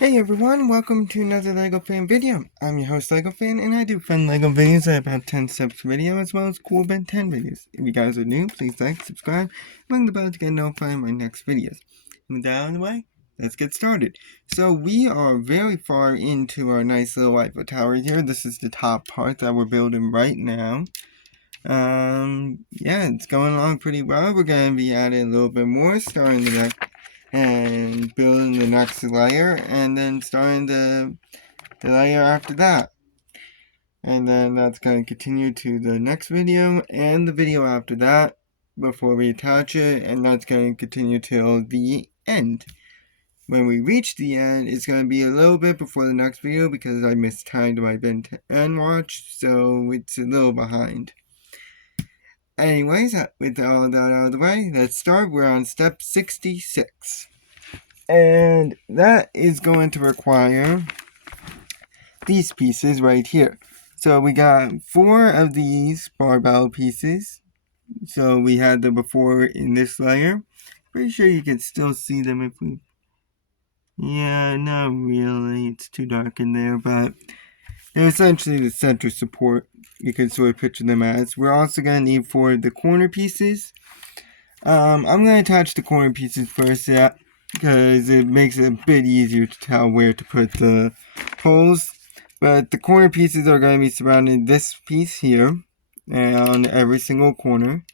Hey everyone, welcome to another LEGO Fan video. I'm your host LEGO Fan, and I do fun LEGO videos. I have about 10 steps video as well as cool Ben 10 videos. If you guys are new, please like, subscribe, and ring the bell to get notified of my next videos. And with that out of the way, let's get started. So we are very far into our nice little Eiffel Tower here. This is the top part that we're building right now. Yeah, it's going along pretty well. We're going to be adding a little bit more, starting the next and building the next layer, and then starting the layer after that. And then that's going to continue to the next video and the video after that before we attach it, and that's going to continue till the end. When we reach the end, it's going to be a little bit before the next video because I mistimed my Ben 10 watch, so it's a little behind. Anyways, with all that out of the way, let's start. We're on step 66. And that is going to require these pieces right here. So we got 4 of these barbell pieces. So we had them before in this layer. Pretty sure you can still see them if we... Yeah, not really. It's too dark in there, but they're essentially the center support. You can sort of picture them as. We're also going to need 4 of the corner pieces. I'm going to attach the corner pieces first, yeah, because it makes it a bit easier to tell where to put the holes. But the corner pieces are going to be surrounding this piece here and on every single corner.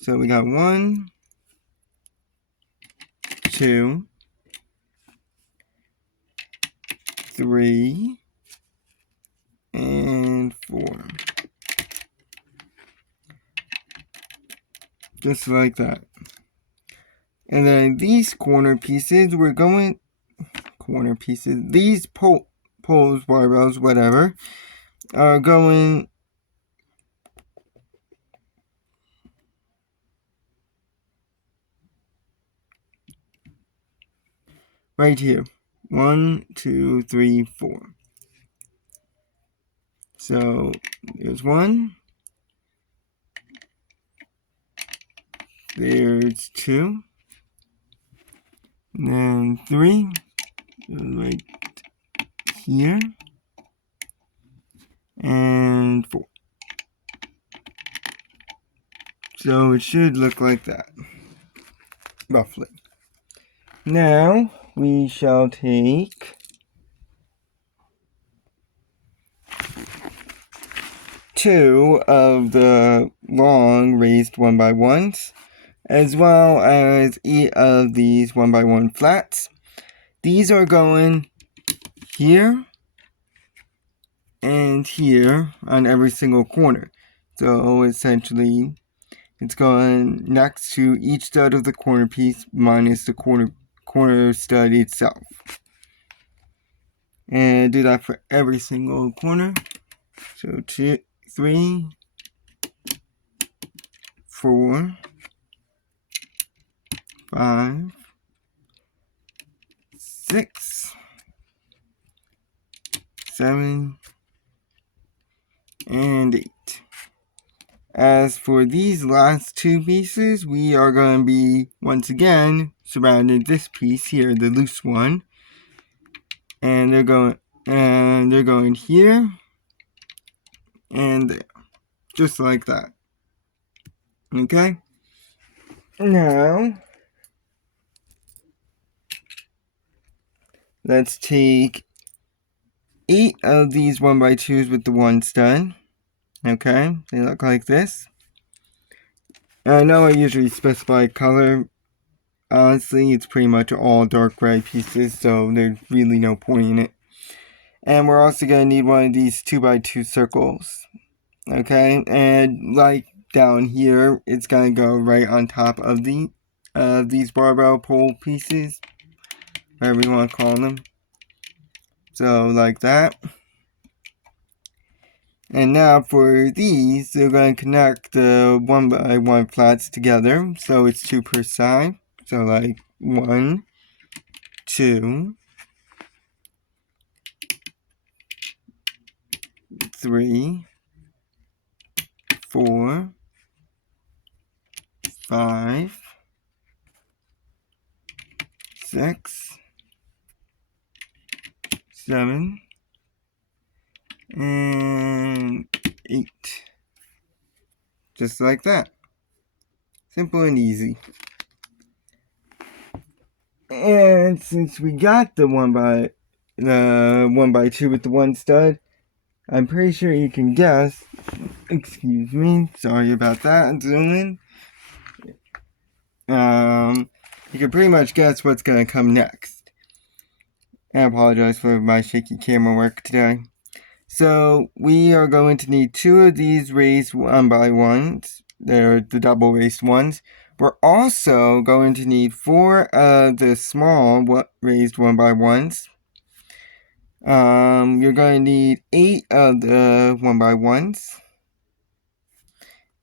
So we got 1, 2, 3, and 4. Just like that. And then these corner pieces, we're going... Corner pieces. These poles, barbells, whatever, are going... right here. 1, 2, 3, 4. So there's 1. There's 2. And then 3. Right here. And 4. So it should look like that. Roughly. Now we shall take 2 of the long raised 1x1s, as well as 8 of these 1x1 flats. These are going here and here on every single corner. So essentially, it's going next to each stud of the corner piece minus the corner stud itself. And do that for every single corner. So 2, 3, 4, 5, 6, 7, and 8. As for these last 2 pieces, we are going to be, once again, surrounding this piece here, the loose one. And they're going here and there, just like that. Okay? Now, let's take 8 of these 1x2s with the 1 stud. Okay, they look like this. I know I usually specify color. Honestly, it's pretty much all dark gray pieces, so there's really no point in it. And we're also going to need one of these 2x2 circles. Okay, and like down here, it's going to go right on top of these barbell pole pieces, whatever you want to call them. So like that. And now for these, they're going to connect the 1x1 flats together, so it's 2 per side. So like 1, 2, 3, 4, 5, 6, 7, and 8. Just like that. Simple and easy. And since we got the 1x2 with the 1 stud, I'm pretty sure you can guess. Excuse me, sorry about that. Zoom in. You can pretty much guess what's gonna come next. I apologize for my shaky camera work today. So we are going to need 2 of these raised 1x1s. They're the double raised ones. We're also going to need 4 of the small raised 1x1s. You're going to need 8 of the 1x1s.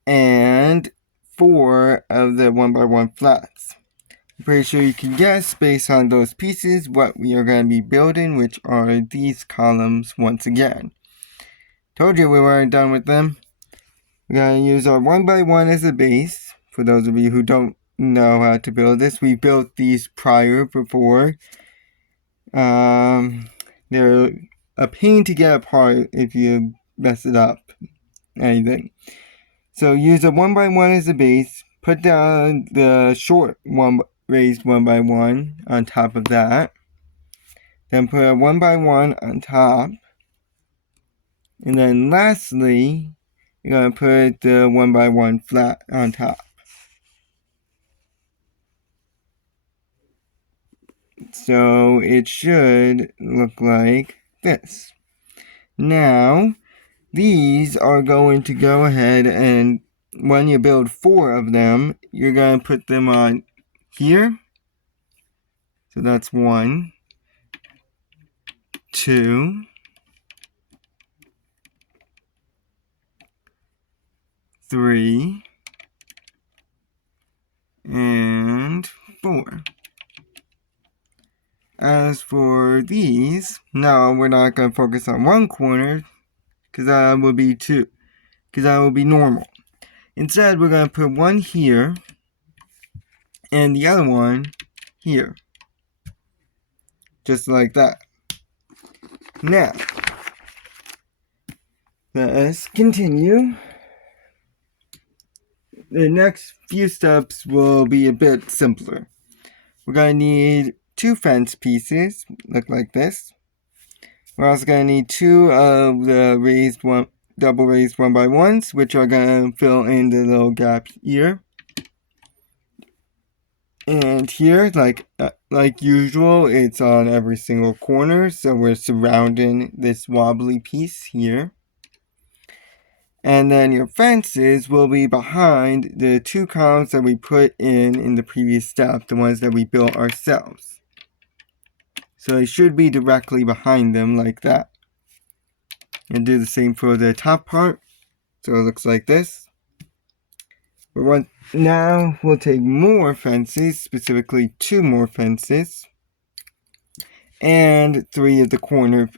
And 4 of the 1x1 flats. I'm pretty sure you can guess based on those pieces what we are going to be building, which are these columns once again. Told you we weren't done with them. We're going to use our 1x1 as a base. For those of you who don't know how to build this, we built these before. They're a pain to get apart if you mess it up. Anything. So use a 1x1 as a base. Put down the short raised 1x1 on top of that. Then put a 1x1 on top. And then lastly, you're going to put the 1x1 flat on top. So it should look like this. Now, these are going to go ahead and when you build 4 of them, you're going to put them on here. So that's 1, 2, 3, and 4. As for these, now we're not going to focus on one corner because that will be normal. Instead, we're going to put one here and the other one here. Just like that. Now, let us continue. The next few steps will be a bit simpler. We're going to need 2 fence pieces, look like this. We're also going to need 2 of the double raised 1x1s, which are going to fill in the little gap here. And here, like usual, it's on every single corner, so we're surrounding this wobbly piece here. And then your fences will be behind the 2 columns that we put in the previous step, the ones that we built ourselves. So it should be directly behind them like that. And do the same for the top part. So it looks like this. But now we'll take more fences, specifically 2 more fences. And 3 corner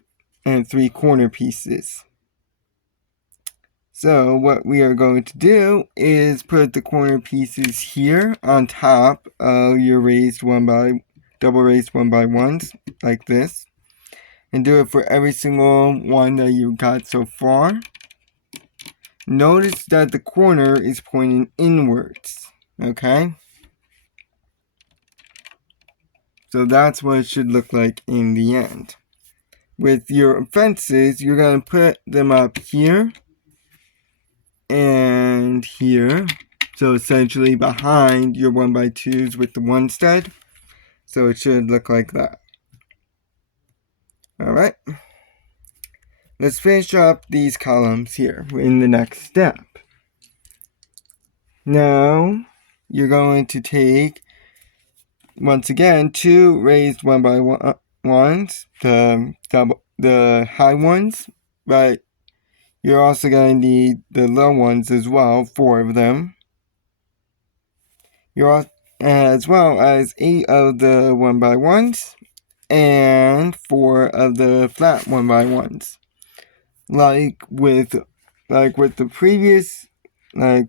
pieces. So what we are going to do is put the corner pieces here on top of your double raised 1x1s like this, and do it for every single one that you got so far. Notice that the corner is pointing inwards, okay? So that's what it should look like in the end. With your fences, you're going to put them up here and here. So essentially behind your 1x2s with the 1 stud. So it should look like that. Alright. Let's finish up these columns here in the next step. Now, you're going to take, once again, 2 raised 1x1s, the high ones, but you're also going to need the low ones as well, 4 of them. As well as 8 of the 1x1s and 4 of the flat 1x1s. Like with the previous, like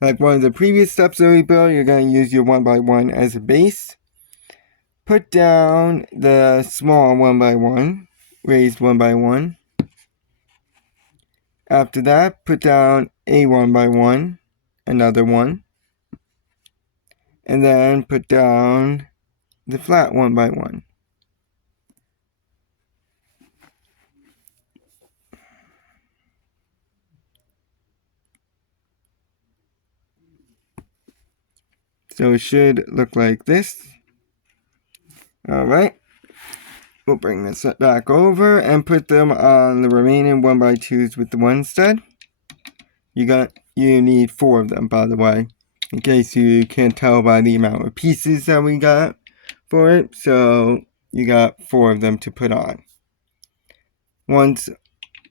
one of the previous steps that we built, you're going to use your 1x1 as a base. put down the small 1x1, raised 1x1. After that, put down a 1x1, another one. And then put down the flat 1x1. So it should look like this. Alright. We'll bring this back over and put them on the remaining 1x2s with the one stud. You need 4 of them, by the way, in case you can't tell by the amount of pieces that we got for it. So you got 4 of them to put on. Once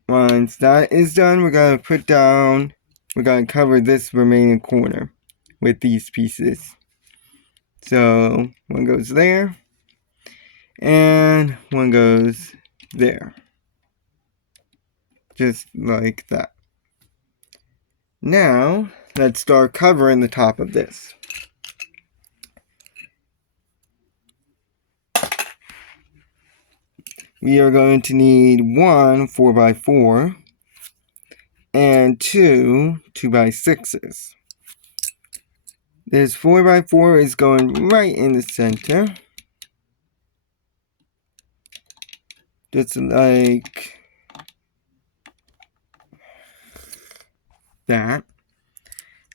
that is done, we're going to cover this remaining corner with these pieces. So one goes there, and one goes there. Just like that. Now, let's start covering the top of this. We are going to need 1 4x4 and 2 2x6s. This 4x4 is going right in the center. Just like that.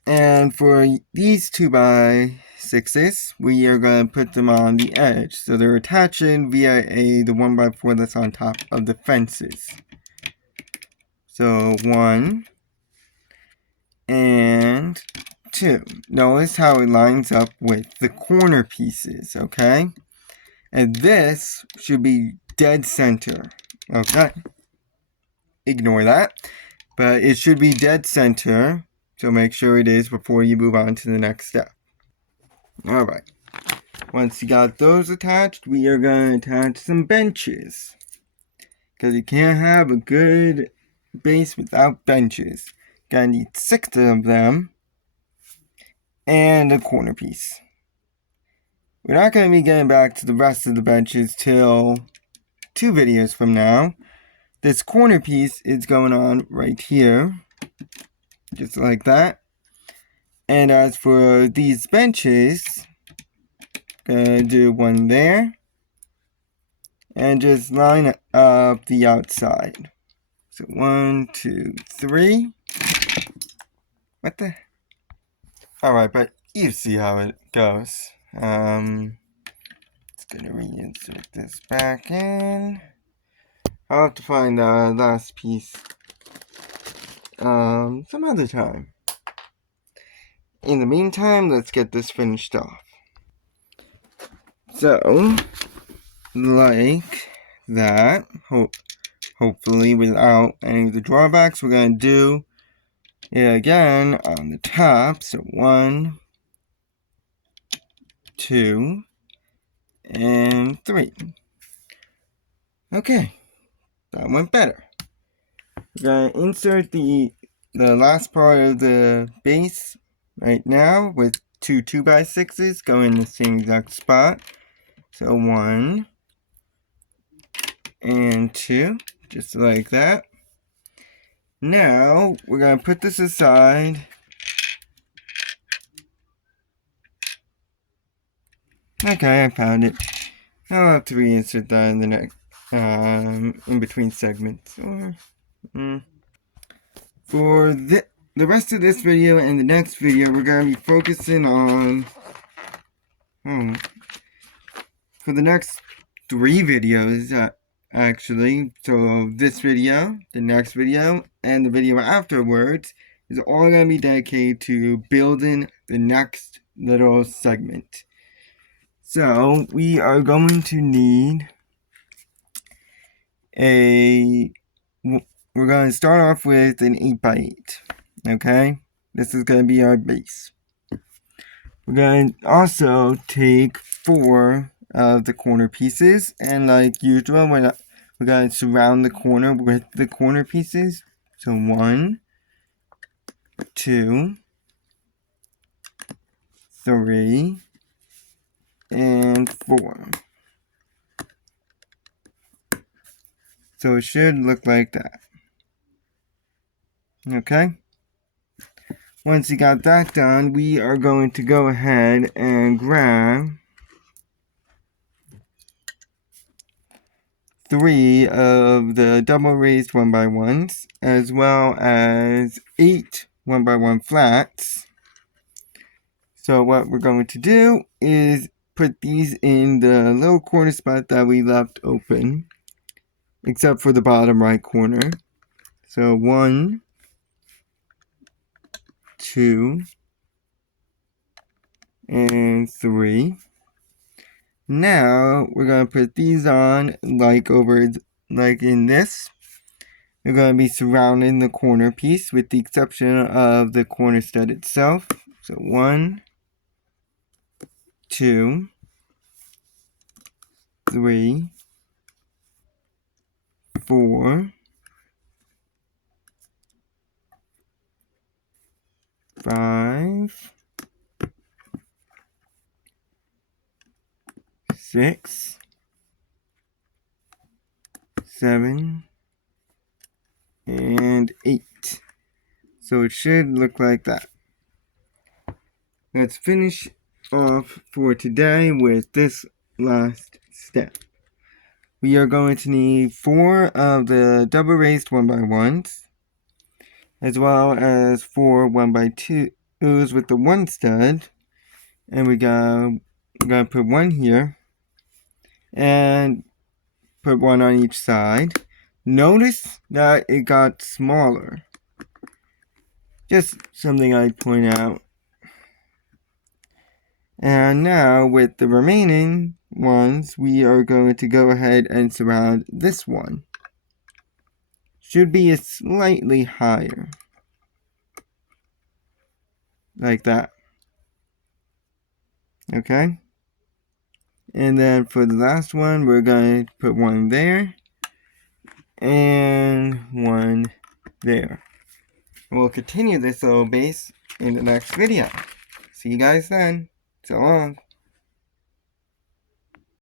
And for these 2x6s, we are going to put them on the edge. So they're attaching via the 1x4 that's on top of the fences. So 1 and 2. Notice how it lines up with the corner pieces, okay? And this should be dead center, okay? Ignore that. But it should be dead center, so make sure it is before you move on to the next step. Alright. Once you got those attached, we are going to attach some benches. Because you can't have a good base without benches. Gonna need 6 of them. And a corner piece. We're not going to be getting back to the rest of the benches till 2 videos from now. This corner piece is going on right here. Just like that. And as for these benches, gonna do one there. And just line up the outside. So 1, 2, 3. What the? Alright, but you see how it goes. Just gonna reinsert this back in. I'll have to find the last piece some other time. In the meantime, let's get this finished off. So, like that, hopefully without any of the drawbacks, we're going to do it again on the top. So 1, 2, and 3. Okay, that went better. We're going to insert the last part of the base right now with 2 2x6s going in the same exact spot. So 1 and 2, just like that. Now we're going to put this aside. Okay, I found it. I'll have to reinsert that in the next in between segments. Or for the rest of this video and the next video, we're going to be focusing on for the next 3 videos actually. So this video, the next video, and the video afterwards is all going to be dedicated to building the next little segment. So we are going to need we're going to start off with an 8x8, okay? This is going to be our base. We're going to also take 4 of the corner pieces, and like usual, we're going to surround the corner with the corner pieces. So 1, 2, 3, and 4. So it should look like that. Okay? Once you got that done, we are going to go ahead and grab 3 of the double raised 1x1s, as well as 8 1x1 flats. So what we're going to do is put these in the little corner spot that we left open, except for the bottom right corner. So 1, 2, and 3. Now we're going to put these on like in this. We're going to be surrounding the corner piece with the exception of the corner stud itself. So 1, 2, 3, 4, 5, 6, 7, and 8. So it should look like that. Let's finish off for today with this last step. We are going to need 4 of the double raised 1x1s, as well as 4 1x2s with the 1 stud, and we're gonna put 1 here and put 1 on each side. Notice that it got smaller. Just something I'd point out. And now with the remaining ones, we are going to go ahead and surround this one. Should be a slightly higher. Like that. Okay? And then for the last one, we're going to put 1 there. And 1 there. We'll continue this little base in the next video. See you guys then. So long.